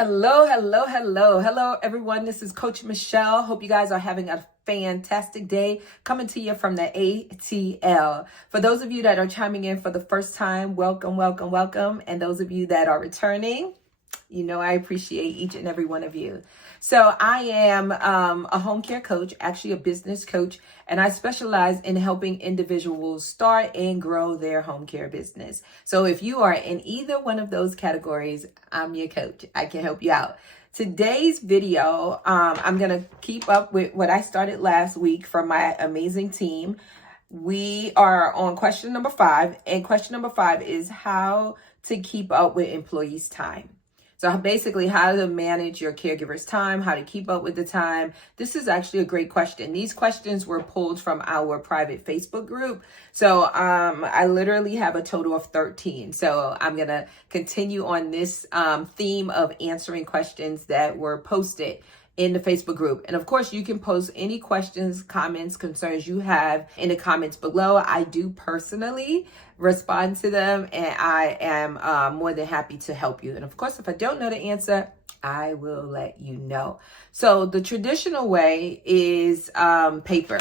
Hello, everyone. This is Coach Michele. Hope you guys are having a fantastic day. Coming to you from the ATL. For those of you that are chiming in for the first time, welcome. And those of you that are returning, I appreciate each and every one of you. So I am a home care coach, actually a business coach, and I specialize in helping individuals start and grow their home care business. So if you are in either one of those categories, I'm your coach. I can help you out. Today's video, I'm going to keep up with what I started last week from my amazing team. We are on question number 5, and question number 5 is how to keep up with employees' time. So basically how to manage your caregiver's time, how to keep up with the time. This is actually a great question. These questions were pulled from our private Facebook group. So I literally have a total of 13. So I'm going to continue on this theme of answering questions that were posted in the Facebook group. And of course, you can post any questions, comments, concerns you have in the comments below. I do personally respond to them, and I am more than happy to help you. And of course, if I don't know the answer, I will let you know. So the traditional way is paper,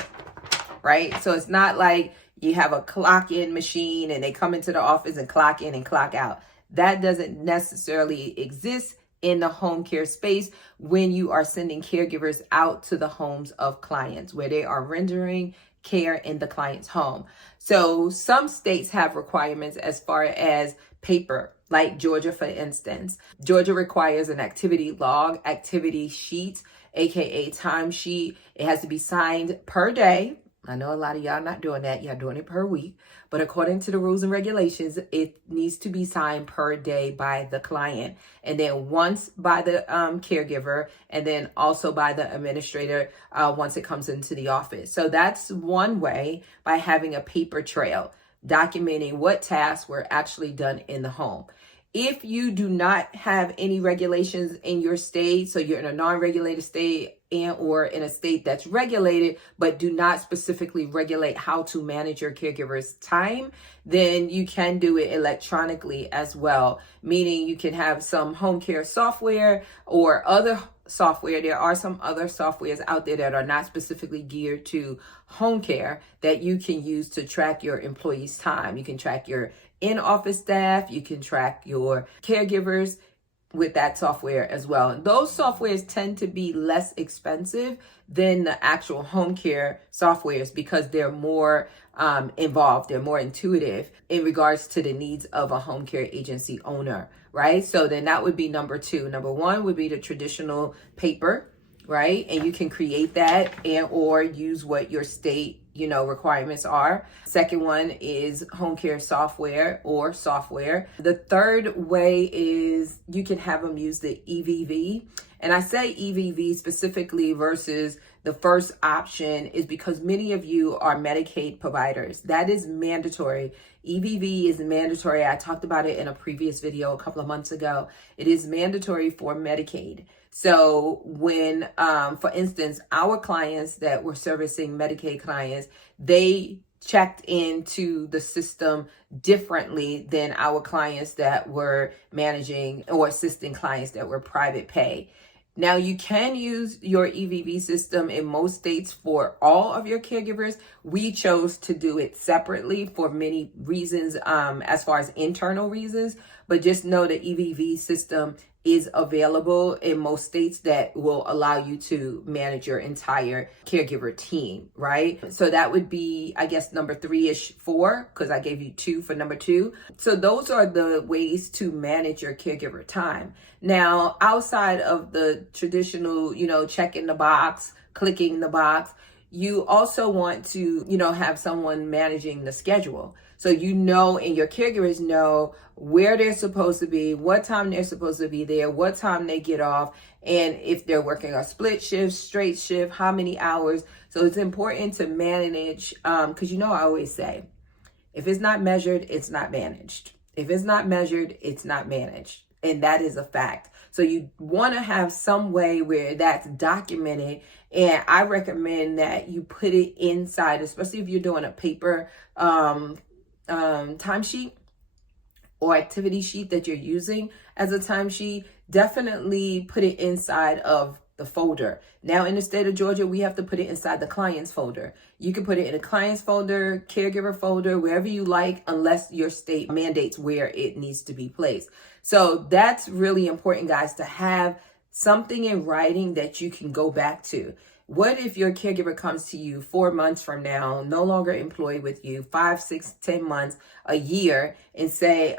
right? So it's not like you have a clock in machine and they come into the office and clock in and clock out. That doesn't necessarily exist in the home care space when you are sending caregivers out to the homes of clients where they are rendering care in the client's home. So some states have requirements as far as paper, like Georgia, for instance. Georgia requires an activity log, activity sheet, aka timesheet. It has to be signed per day. I know a lot of y'all not doing that. Y'all doing it per week. But according to the rules and regulations, it needs to be signed per day by the client. And then once by the caregiver, and then also by the administrator once it comes into the office. So that's one way, by having a paper trail, documenting what tasks were actually done in the home. If you do not have any regulations in your state, so you're in a non-regulated state and or in a state that's regulated, but do not specifically regulate how to manage your caregiver's time, then you can do it electronically as well. Meaning you can have some home care software or other software. There are some other softwares out there that are not specifically geared to home care that you can use to track your employees' time. You can track your in-office staff, you can track your caregivers with that software as well. And those softwares tend to be less expensive than the actual home care softwares because they're more involved, they're more intuitive in regards to the needs of a home care agency owner, right? So then that would be number 2. Number 1 would be the traditional paper, right? And you can create that and or use what your state requirements are. Second one is home care software or software. The third way is you can have them use the EVV. And I say EVV specifically versus the first option is because many of you are Medicaid providers. That is mandatory. EVV is mandatory. I talked about it in a previous video a couple of months ago. It is mandatory for Medicaid. So when, for instance, our clients that were servicing Medicaid clients, they checked into the system differently than our clients that were managing or assisting clients that were private pay. Now, you can use your EVV system in most states for all of your caregivers. We chose to do it separately for many reasons, as far as internal reasons, but just know the EVV system is available in most states that will allow you to manage your entire caregiver team, right? So that would be, I guess, number 3-ish, 4, because I gave you 2 for number 2. So those are the ways to manage your caregiver time. Now, outside of the traditional, checking the box, clicking the box, you also want to, have someone managing the schedule. So and your caregivers know where they're supposed to be, what time they're supposed to be there, what time they get off, and if they're working a split shift, straight shift, how many hours. So it's important to manage, because I always say, if it's not measured, it's not managed. If it's not measured, it's not managed. And that is a fact. So you want to have some way where that's documented. And I recommend that you put it inside, especially if you're doing a paper timesheet. or activity sheet that you're using as a timesheet, definitely put it inside of the folder. Now in the state of Georgia, we have to put it inside the clients folder. You can put it in a clients folder, caregiver folder, wherever you like, unless your state mandates where it needs to be placed. So that's really important, guys, to have something in writing that you can go back to. What if your caregiver comes to you 4 months from now, no longer employed with you, 5, 6, 10 months, a year, and say,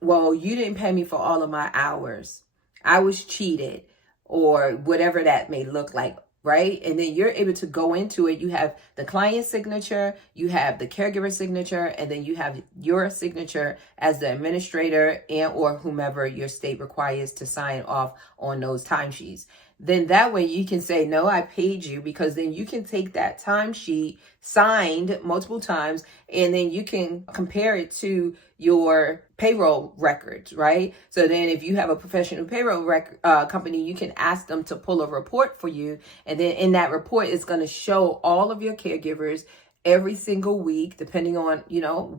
well, you didn't pay me for all of my hours. I was cheated, or whatever that may look like, right? And then you're able to go into it. You have the client signature, you have the caregiver signature, and then you have your signature as the administrator and or whomever your state requires to sign off on those timesheets. Then that way you can say, no, I paid you, because then you can take that timesheet signed multiple times and then you can compare it to your payroll records, right? So then if you have a professional payroll company, you can ask them to pull a report for you. And then in that report, it's going to show all of your caregivers every single week, depending on,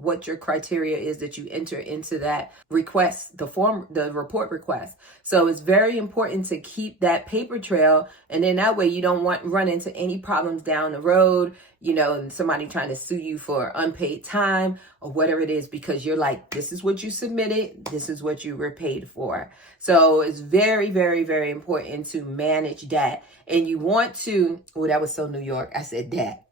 what your criteria is that you enter into that request, the report request. So it's very important to keep that paper trail. And then that way you don't run into any problems down the road, and somebody trying to sue you for unpaid time or whatever it is, because you're like, this is what you submitted, this is what you were paid for. So it's very, very, very important to manage that. And you want to, that was so New York. I said that.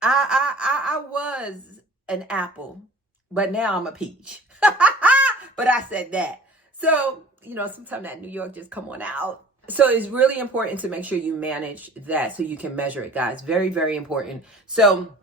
I was an apple, but now I'm a peach. But I said that. So, sometimes that New York just come on out. So it's really important to make sure you manage that so you can measure it, guys. Very, very important. So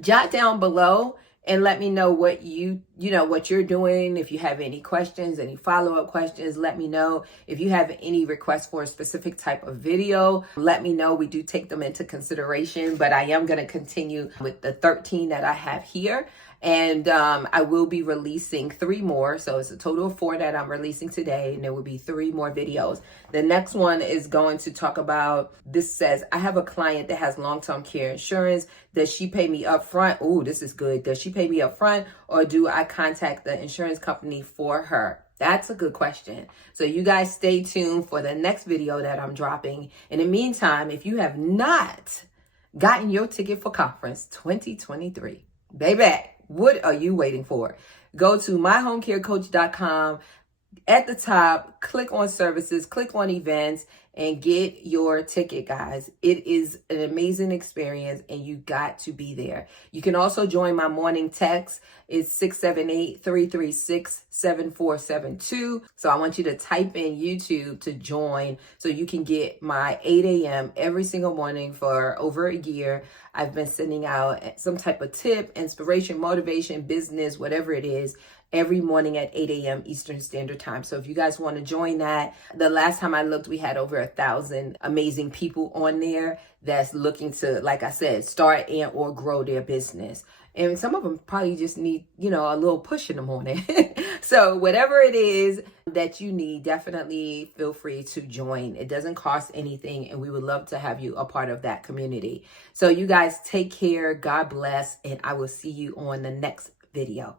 jot down below and let me know what what you're doing. If you have any questions, any follow-up questions, let me know. If you have any requests for a specific type of video, let me know. We do take them into consideration, but I am going to continue with the 13 that I have here. And I will be releasing 3 more. So it's a total of 4 that I'm releasing today. And there will be 3 more videos. The next one is going to talk about, this says, I have a client that has long-term care insurance. Does she pay me up front? Ooh, this is good. Does she pay me up front, or do I contact the insurance company for her? That's a good question. So you guys stay tuned for the next video that I'm dropping. In the meantime, if you have not gotten your ticket for conference 2023, baby, what are you waiting for? Go to myhomecarecoach.com. At the top, click on services, click on events, and get your ticket, guys. It is an amazing experience, and you got to be there. You can also join my morning text. It's 678-336-7472. So I want you to type in YouTube to join so you can get my 8 a.m. every single morning for over a year. I've been sending out some type of tip, inspiration, motivation, business, whatever it is, every morning at 8 a.m. Eastern Standard Time. So if you guys want to join that, the last time I looked, we had over 1,000 amazing people on there that's looking to, like I said, start and or grow their business. And some of them probably just need, a little push in the morning. So whatever it is that you need, definitely feel free to join. It doesn't cost anything, and we would love to have you a part of that community. So you guys take care. God bless, and I will see you on the next video.